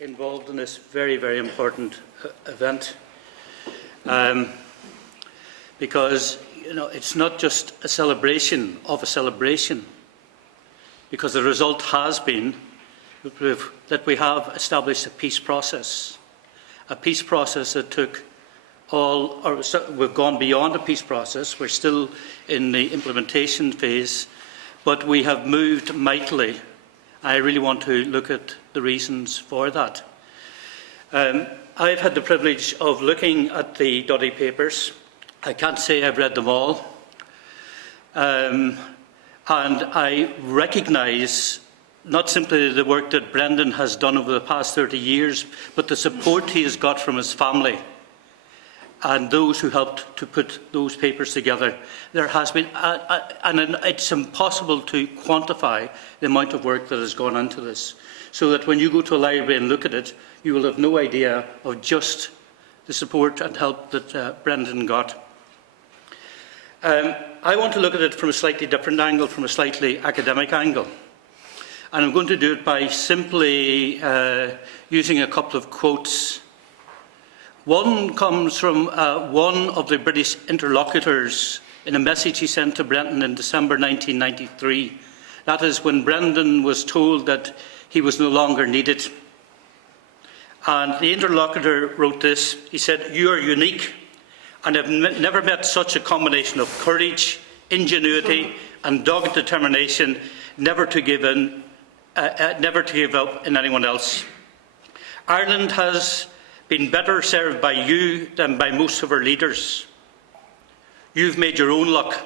involved in this very, very important event, because it's not just a celebration of a celebration, because the result has been that we have established a peace process that took we've gone beyond a peace process. We're still in the implementation phase, but we have moved mightily. I really want to look at the reasons for that. I've had the privilege of looking at the Duddy Papers. I can't say I've read them all. And I recognise not simply the work that Brendan has done over the past 30 years, but the support he has got from his family and those who helped to put those papers together. There has been, and it's impossible to quantify the amount of work that has gone into this, so that when you go to a library and look at it, you will have no idea of just the support and help that Brendan got. I want to look at it from a slightly different angle, from a slightly academic angle. And I'm going to do it by simply using a couple of quotes. One comes from one of the British interlocutors in a message he sent to Brendan in December 1993. That is when Brendan was told that he was no longer needed. And the interlocutor wrote this. He said, "You are unique, and I've never met such a combination of courage, ingenuity, and dogged determination never to give up in anyone else. Ireland has been better served by you than by most of our leaders. You've made your own luck,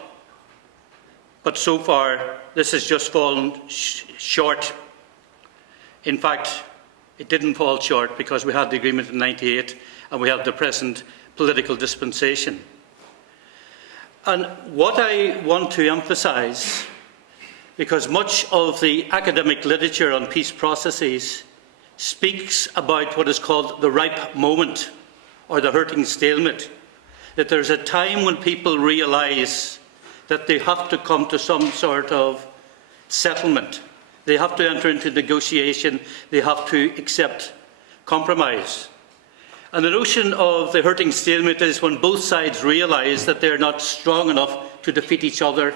but so far this has just fallen short. In fact, it didn't fall short because we had the agreement in '98 and we have the present political dispensation." And what I want to emphasise, because much of the academic literature on peace processes speaks about what is called the ripe moment, or the hurting stalemate, that there's a time when people realise that they have to come to some sort of settlement. They have to enter into negotiation. They have to accept compromise. And the notion of the hurting stalemate is when both sides realise that they're not strong enough to defeat each other,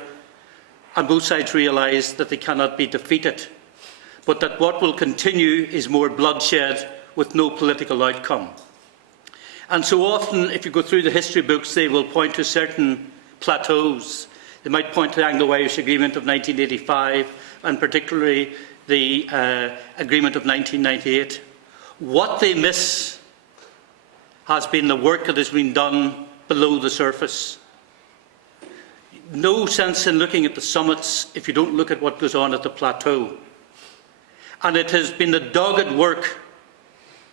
and both sides realise that they cannot be defeated, but that what will continue is more bloodshed with no political outcome. And so often, if you go through the history books, they will point to certain plateaus. They might point to the Anglo-Irish Agreement of 1985, and particularly the Agreement of 1998. What they miss has been the work that has been done below the surface. No sense in looking at the summits if you don't look at what goes on at the plateau. And it has been the dogged work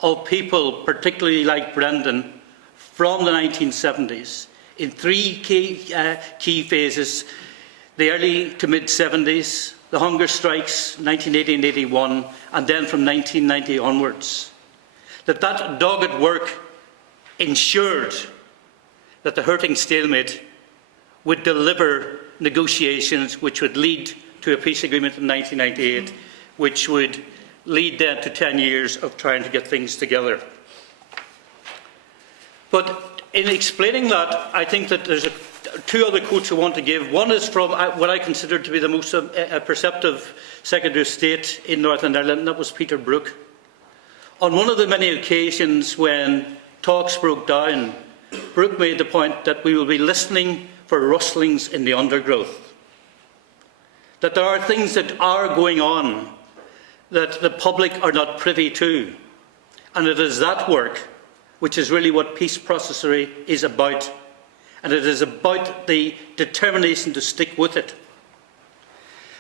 of people, particularly like Brendan, from the 1970s, in three key phases: the early to mid-70s, the hunger strikes, 1980 and 81, and then from 1990 onwards. That dogged work ensured that the hurting stalemate would deliver negotiations which would lead to a peace agreement in 1998, which would lead then to 10 years of trying to get things together. But in explaining that, I think that there's two other quotes I want to give. One is from what I consider to be the most perceptive Secretary of State in Northern Ireland, and that was Peter Brooke. On one of the many occasions when talks broke down, Brooke made the point that we will be listening for rustlings in the undergrowth. That there are things that are going on that the public are not privy to. And it is that work which is really what peace processery is about. And it is about the determination to stick with it.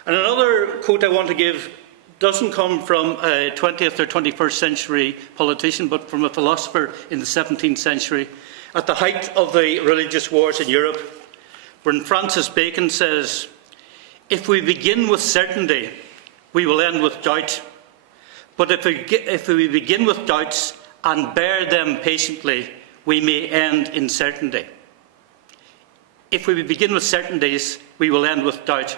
And another quote I want to give doesn't come from a 20th or 21st century politician, but from a philosopher in the 17th century, at the height of the religious wars in Europe, when Francis Bacon says, "If we begin with certainty, we will end with doubt. But if we begin with doubts and bear them patiently, we may end in certainty." If we begin with certainties, we will end with doubt.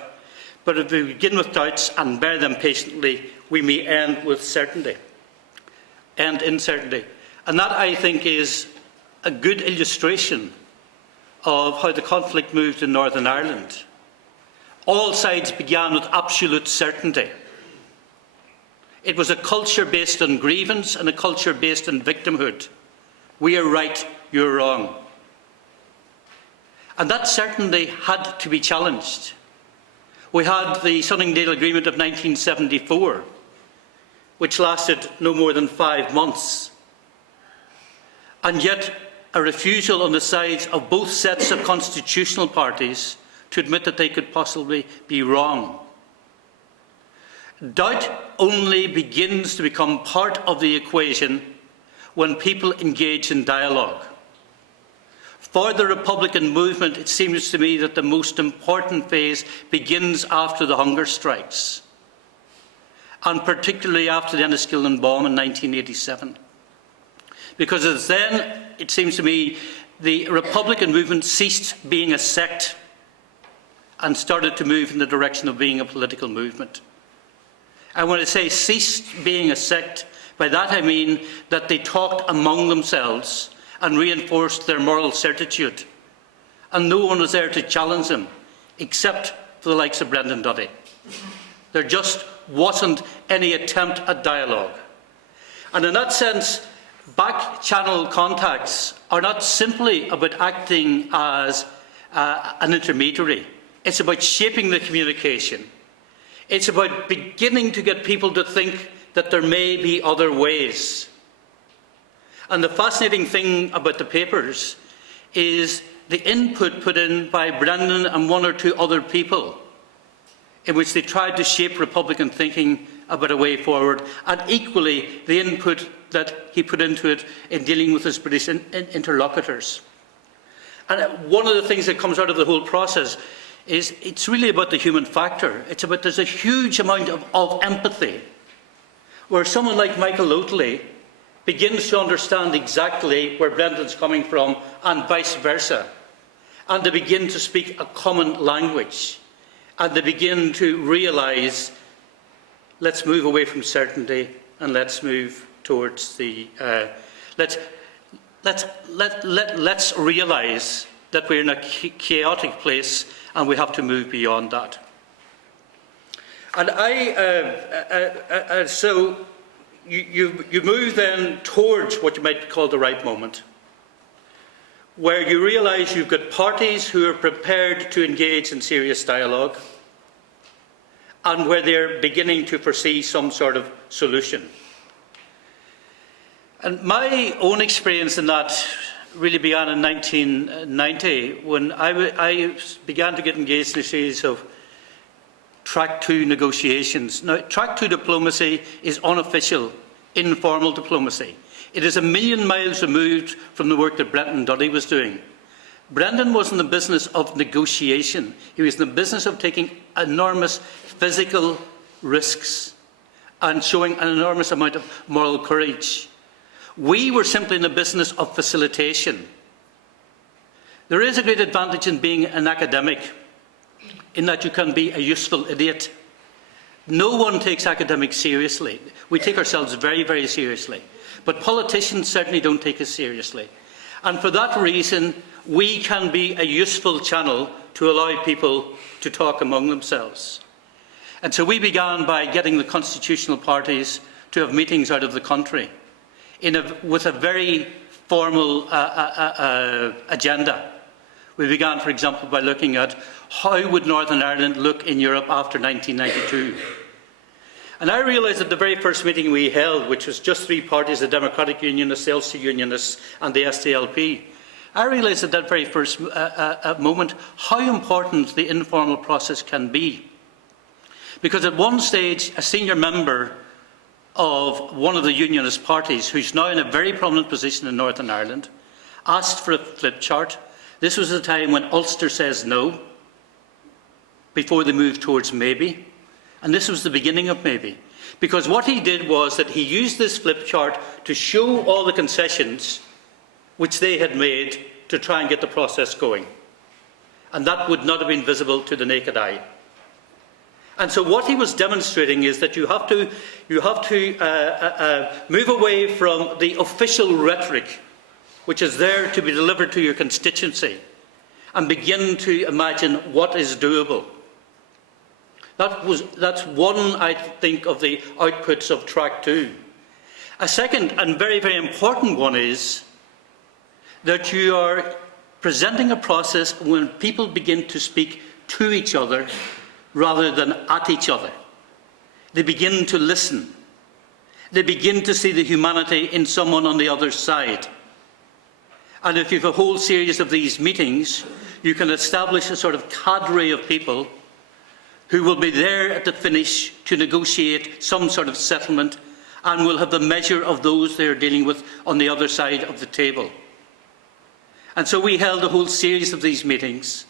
But if we begin with doubts and bear them patiently, we may end with certainty. end uncertainty. And that, I think, is a good illustration of how the conflict moved in Northern Ireland. All sides began with absolute certainty. It was a culture based on grievance and a culture based on victimhood. We are right, you're wrong. And that certainty had to be challenged. We had the Sunningdale Agreement of 1974, which lasted no more than 5 months. And yet, a refusal on the sides of both sets of constitutional parties to admit that they could possibly be wrong. Doubt only begins to become part of the equation when people engage in dialogue. For the Republican movement, it seems to me that the most important phase begins after the hunger strikes, and particularly after the Enniskillen bomb in 1987. Because it's then, it seems to me, the Republican movement ceased being a sect and started to move in the direction of being a political movement. And when I say ceased being a sect, by that I mean that they talked among themselves and reinforced their moral certitude. And no one was there to challenge them, except for the likes of Brendan Duddy. There just wasn't any attempt at dialogue. And in that sense, back-channel contacts are not simply about acting as an intermediary. It's about shaping the communication. It's about beginning to get people to think that there may be other ways. And the fascinating thing about the papers is the input put in by Brendan and one or two other people, in which they tried to shape Republican thinking about a way forward, and equally the input that he put into it in dealing with his British interlocutors. And one of the things that comes out of the whole process is it's really about the human factor. It's about there's a huge amount of empathy, where someone like Michael Oatley begins to understand exactly where Brendan's coming from and vice versa. And they begin to speak a common language. And they begin to realise, let's move away from certainty and let's move towards the, let's realise that we're in a chaotic place and we have to move beyond that. And so you move then towards what you might call the right moment, where you realise you've got parties who are prepared to engage in serious dialogue, and where they're beginning to foresee some sort of solution. And my own experience in that really began in 1990, when I began to get engaged in a series of Track 2 negotiations. Now, Track 2 diplomacy is unofficial, informal diplomacy. It is a million miles removed from the work that Brendan Duddy was doing. Brendan was in the business of negotiation. He was in the business of taking enormous physical risks and showing an enormous amount of moral courage. We were simply in the business of facilitation. There is a great advantage in being an academic, in that you can be a useful idiot. No one takes academics seriously. We take ourselves very, very seriously. But politicians certainly don't take us seriously. And for that reason, we can be a useful channel to allow people to talk among themselves. And so we began by getting the constitutional parties to have meetings out of the country with a very formal agenda. We began, for example, by looking at how would Northern Ireland look in Europe after 1992. And I realised that the very first meeting we held, which was just three parties, the Democratic Unionists, the Ulster Unionists and the SDLP, I realised at that very first moment how important the informal process can be. Because at one stage, a senior member of one of the unionist parties, who's now in a very prominent position in Northern Ireland, asked for a flip chart. This was a time when Ulster says no, before they moved towards maybe. And this was the beginning of maybe. Because what he did was that he used this flip chart to show all the concessions which they had made to try and get the process going. And that would not have been visible to the naked eye. And so what he was demonstrating is that you have to move away from the official rhetoric, which is there to be delivered to your constituency, and begin to imagine what is doable. That's one, I think, of the outputs of Track 2. A second and very, very important one is that you are presenting a process when people begin to speak to each other rather than at each other. They begin to listen. They begin to see the humanity in someone on the other side. And if you have a whole series of these meetings, you can establish a sort of cadre of people who will be there at the finish to negotiate some sort of settlement and will have the measure of those they are dealing with on the other side of the table. And so we held a whole series of these meetings.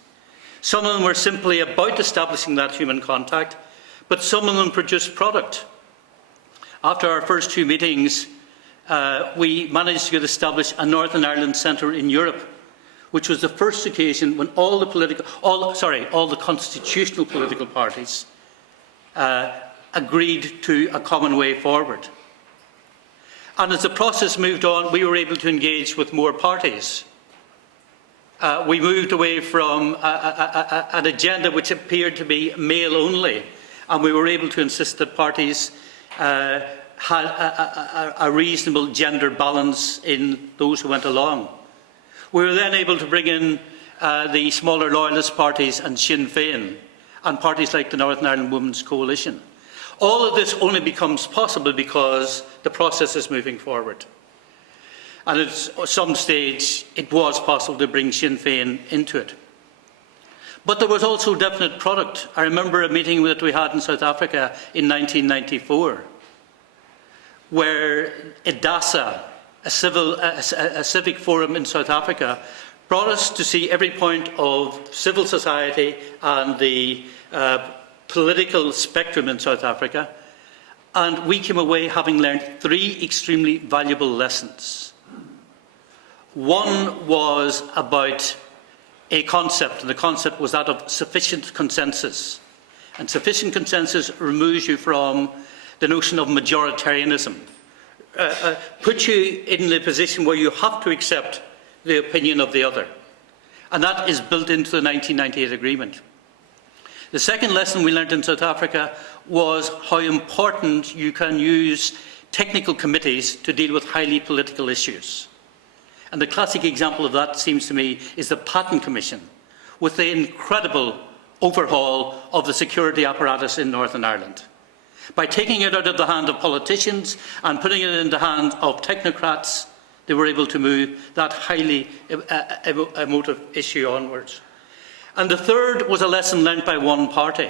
Some of them were simply about establishing that human contact, but some of them produced product. After our first 2 meetings, we managed to get established a Northern Ireland Centre in Europe, which was the first occasion when all the constitutional political parties agreed to a common way forward. And as the process moved on, we were able to engage with more parties. We moved away from an agenda which appeared to be male only, and we were able to insist that parties had a reasonable gender balance in those who went along. We were then able to bring in the smaller loyalist parties and Sinn Féin, and parties like the Northern Ireland Women's Coalition. All of this only becomes possible because the process is moving forward. And at some stage, it was possible to bring Sinn Féin into it. But there was also definite product. I remember a meeting that we had in South Africa in 1994, where IDASA, a civic forum in South Africa, brought us to see every point of civil society and the political spectrum in South Africa. And we came away having learned 3 extremely valuable lessons. One was about a concept, and the concept was that of sufficient consensus. And sufficient consensus removes you from the notion of majoritarianism. Puts you in the position where you have to accept the opinion of the other. And that is built into the 1998 agreement. The second lesson we learned in South Africa was how important you can use technical committees to deal with highly political issues. And the classic example of that, seems to me, is the Patent Commission, with the incredible overhaul of the security apparatus in Northern Ireland. By taking it out of the hand of politicians and putting it in the hands of technocrats, they were able to move that highly emotive issue onwards. And the third was a lesson learned by one party,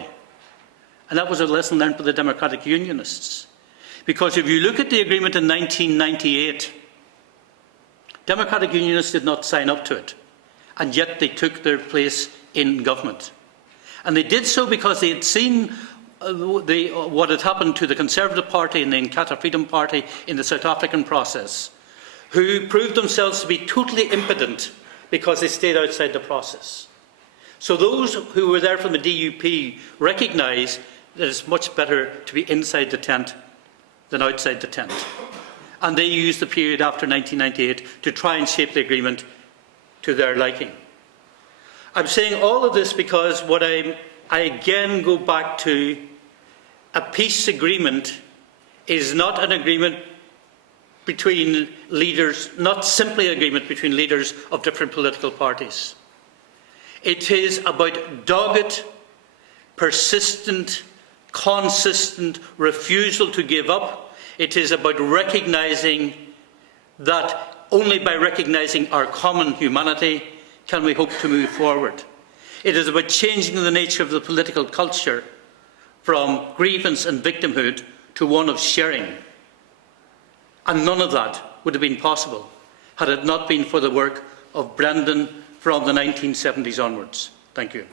and that was a lesson learned by the Democratic Unionists. Because if you look at the agreement in 1998, Democratic Unionists did not sign up to it, and yet they took their place in government. And they did so because they had seen what had happened to the Conservative Party and the Inkatha Freedom Party in the South African process, who proved themselves to be totally impotent because they stayed outside the process. So those who were there from the DUP recognised that it's much better to be inside the tent than outside the tent. And they used the period after 1998 to try and shape the agreement to their liking. I'm saying all of this because I again go back to a peace agreement is not an agreement between leaders, not simply an agreement between leaders of different political parties. It is about dogged, persistent, consistent refusal to give up. It is about recognising that only by recognising our common humanity can we hope to move forward. It is about changing the nature of the political culture from grievance and victimhood to one of sharing. And none of that would have been possible had it not been for the work of Brendan from the 1970s onwards. Thank you.